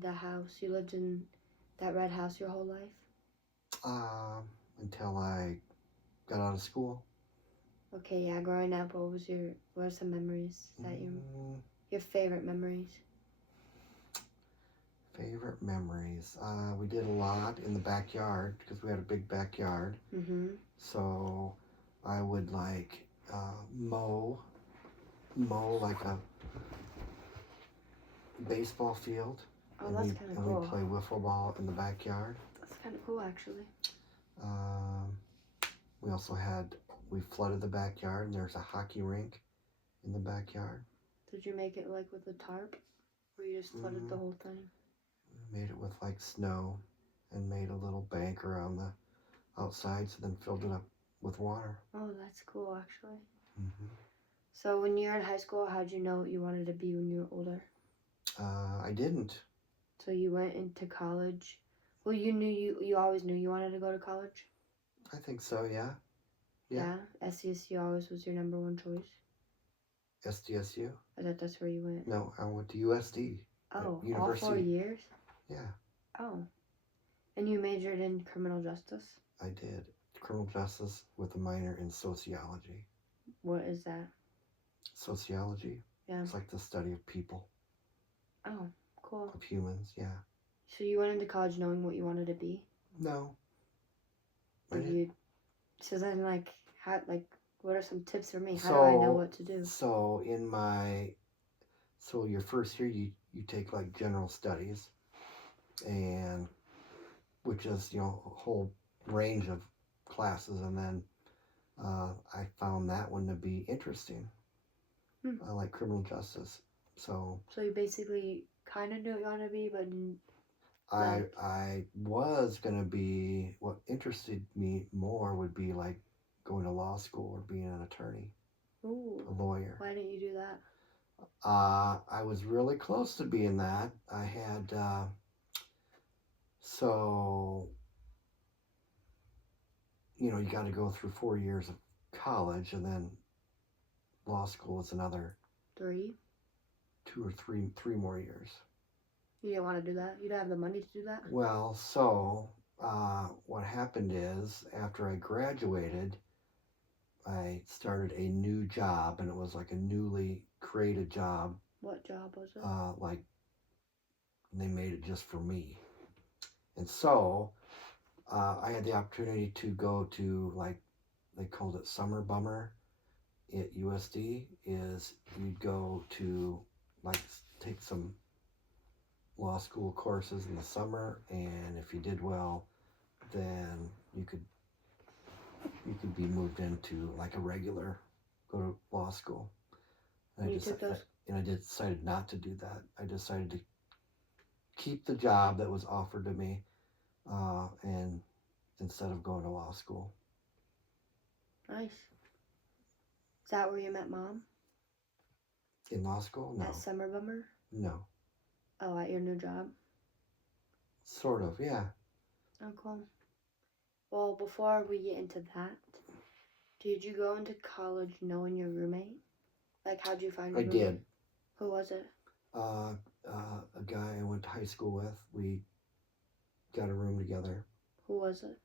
The house, you lived in that red house your whole life? Until I got out of school. Okay, yeah, growing up, what are some memories that your favorite memories? Favorite memories. We did a lot in the backyard because we had a big backyard. Mm-hmm. So I would like mow like a baseball field, Oh, and that's we kind of and we cool. play wiffle ball in the backyard. That's kind of cool, actually. Um, we also had we flooded the backyard, and there's a hockey rink in the backyard. Did you make it like with a tarp? Or you just flooded the Mm, whole thing? we made it with like snow, and made a little bank around the outside, so then filled it up with water. Oh, that's cool, actually. Hmm. So when you were in high school, how'd you know what you wanted to be when you were older? I didn't. So you went into college. Well, you always knew you wanted to go to college? I think so. Yeah. Yeah. Yeah? SCSU always was your number one choice? SDSU. I thought that's where you went. No, I went to USD. Oh, all 4 University. years? Yeah, Oh. And you majored in criminal justice? I did. Criminal justice with a minor in sociology. What is that? Sociology. Yeah. It's like the study of people, Oh, cool. of humans. Yeah. So you went into college knowing what you wanted to be? No. Did you? So then, what are some tips for me? How So do I know what to do? so in my so your first year you take like general studies, and which is a whole range of classes, and then I found that one to be interesting. I like criminal justice, so So you basically kind of knew what you wanted to be, but I was gonna be, what interested me more would be like going to law school or being an attorney, ooh, a lawyer. why didn't you do that? I was really close to being that. I had so you got to go through 4 years of college, and then law school is another 3? 2 or 3 more years. You didn't want to do that? You didn't have the money to do that? Well, so what happened is after I graduated, I started a new job, and it was like a newly created job. What job was it? Like they made it just for me, and so I had the opportunity to go to, like, they called it summer bummer at USD. Is you'd go to like take some law school courses in the summer, and if you did well, then you could be moved into like a regular, go to law school. And You took those? I decided not to do that. I decided to keep the job that was offered to me, and instead of going to law school. Nice. Is that where you met Mom? In law school, no, At Summer Bummer? no, Oh, at your new job? sort of, yeah. Oh, cool. Well, before we get into that, did you go into college knowing your roommate? Like, how'd you find your I roommate? did. Who was it? A guy I went to high school with. We got a room together. Who was it?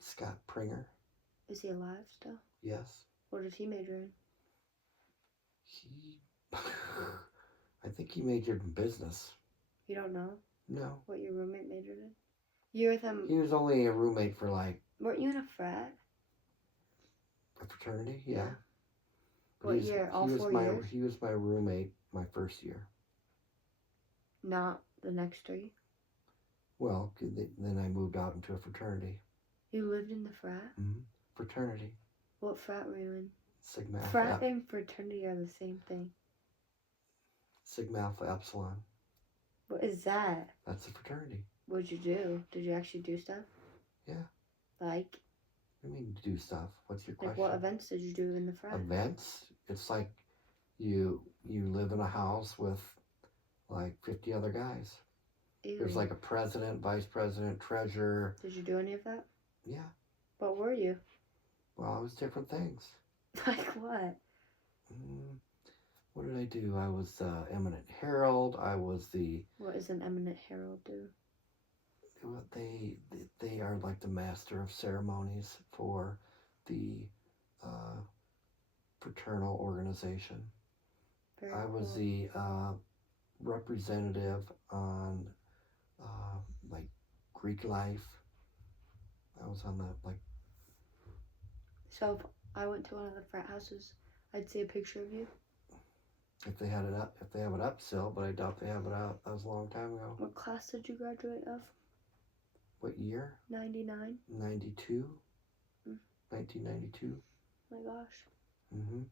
Scott Pringer. Is he alive still? Yes. What did he major in? He, I think he majored in business. You don't know No. what your roommate majored in? You were with him. He was only a roommate for like Weren't you in a frat? a fraternity, yeah. What year? All 4 years? He was my roommate my first year. Not the next 3? Well, then I moved out into a fraternity. You lived in the frat? Mm-hmm. Fraternity. What frat were you in? Sigma Alpha. Frat and fraternity are the same thing. Sigma Alpha Epsilon. What is that? That's a fraternity. What'd you do? Did you actually do stuff? Yeah. Like? I mean, do stuff. What's your question? Like, what events did you do in the frat? Events? It's like you live in a house with like 50 other guys. Ew. There's like a president, vice president, treasurer. Did you do any of that? Yeah. What were you? Well, it was different things. Like what? What did I do? I was Eminent Herald. I was the What does an eminent herald do? they they are like the master of ceremonies for the uh, fraternal organization. Very I was cool. the representative on uh, like Greek life. I was on the like So if I went to one of the frat houses, I'd see a picture of you. if they had it up, if they have it up still, but I doubt they have it out. That was a long time ago. What class did you graduate of? What year? 99. 92. Mm. 1992. My gosh. Mm-hmm.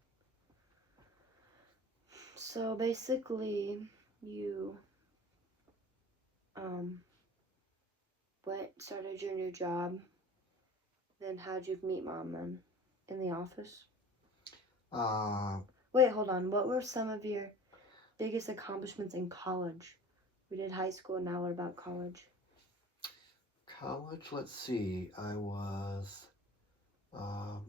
So basically, you um started your new job. Then how'd you meet Mom then? In the office? Uh, Wait, hold on. What were some of your biggest accomplishments in college? We did high school, now what about college? college. Let's see. I was um,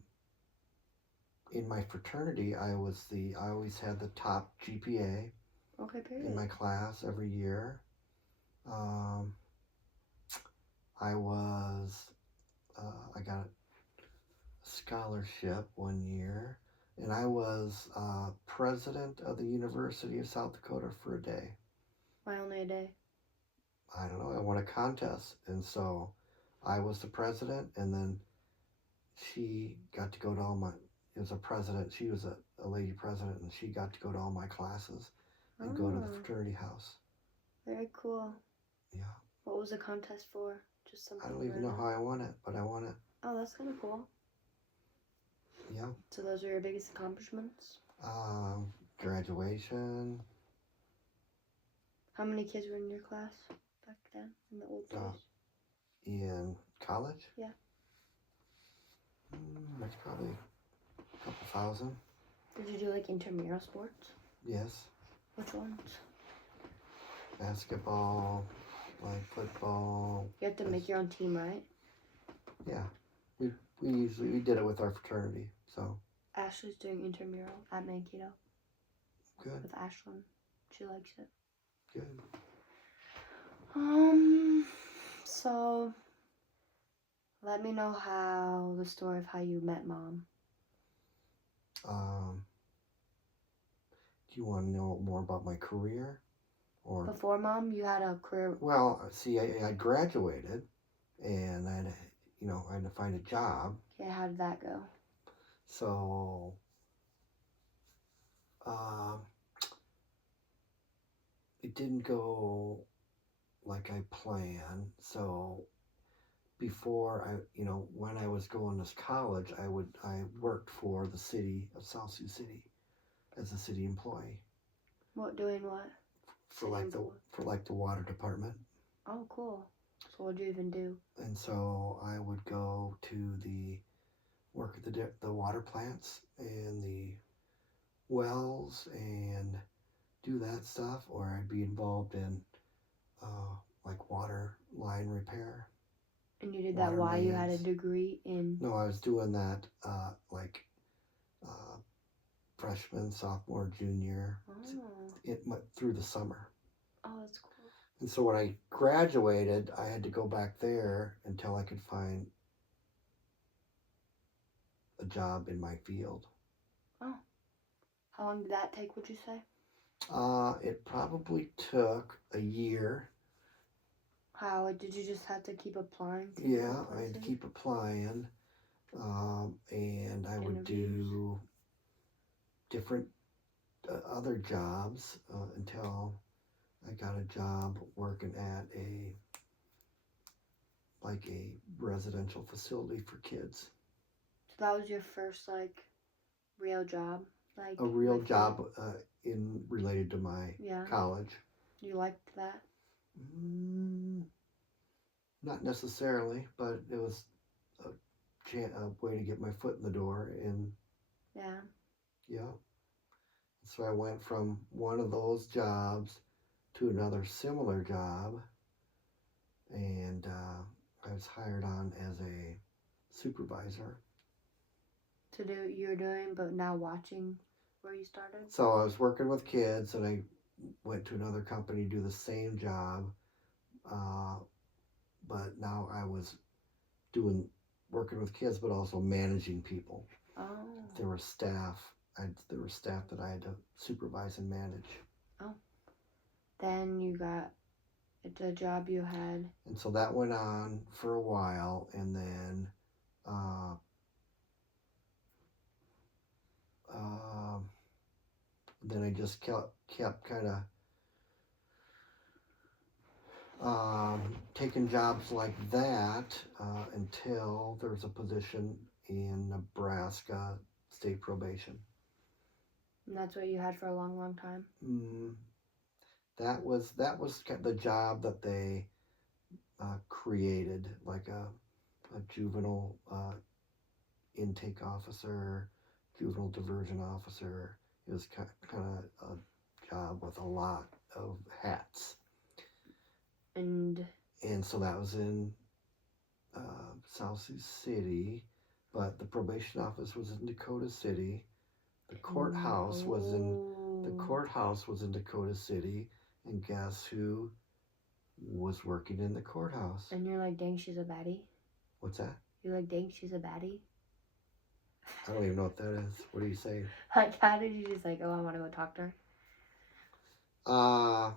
in my fraternity. I always had the top GPA Okay, period. in my class every year. Um, I was I got a scholarship one year, and I was president of the University of South Dakota for a day. Why only a day? I don't know. I won a contest, and so I was the president, and then she got to go to all my. It was a president. She was a lady president, and she got to go to all my classes and go to the Oh, fraternity house. very cool. Yeah. What was the contest for? Just I something don't even know random? how I won it, but I won it. Oh, that's kind of cool. Yeah. So those are your biggest accomplishments? Graduation. How many kids were in your class back then, in the old Uh, days? in college. Yeah. That's probably a couple thousand. Did you do like intramural sports? Yes. Which ones? Basketball, like football. You have to make your own team, right? Yeah. We did it with our fraternity. So Ashley's doing intramural at Mankato good. with Ashlyn. She likes it. Good. So let me know how the story of how you met Mom. Do you want to know more about my career? Or Before Mom, you had a career. well, see, I graduated, and I had to find a job. Okay, how did that go? So it didn't go like I planned. So before when I was going to college, I worked for the city of South Sioux City as a city employee Doing what? for like the water department. Oh, cool. So what'd you even do? And so I would go to work at the water plants and the wells and do that stuff, or I'd be involved in like water line repair. And you did that Water while you had a mains. degree in. No, I was doing that like freshman, sophomore, junior, through the summer. Oh, that's cool. And so when I graduated, I had to go back there until I could find a job in my field. Oh. How long did that take, would you say? It probably took a year. How? Did you just have to keep applying to Yeah, I places? had to keep applying. And I would Interviews? do different other jobs until I got a job working at a residential facility for kids. So that was your first real job, A real job in related to my college. You liked that? Not necessarily, but it was a way to get my foot in the door, and yeah. So I went from one of those jobs to another similar job, and I was hired on as a supervisor. To do what you're doing, but now watching where you started? So I was working with kids, and I went to another company to do the same job. Uh, but now I was working with kids, but also managing people. Oh. There were staff. There were staff that I had to supervise and manage. Oh. Then you got the job you had. And so that went on for a while, and then uh, uh, then I just kept kind of taking jobs like that until there was a position in Nebraska state probation. And that's what you had for a long, long time? That was the job that they created, like a juvenile intake officer, juvenile diversion officer. It was kind of a job with a lot of hats. And so that was in South Sioux City, but the probation office was in Dakota City. The courthouse was in Dakota City, and guess who was working in the courthouse? And you're like, dang, she's a baddie? What's that? You're like, dang, she's a baddie? I don't even know what that is. What are you saying? Like, how did you just like, oh, I want to go talk to her?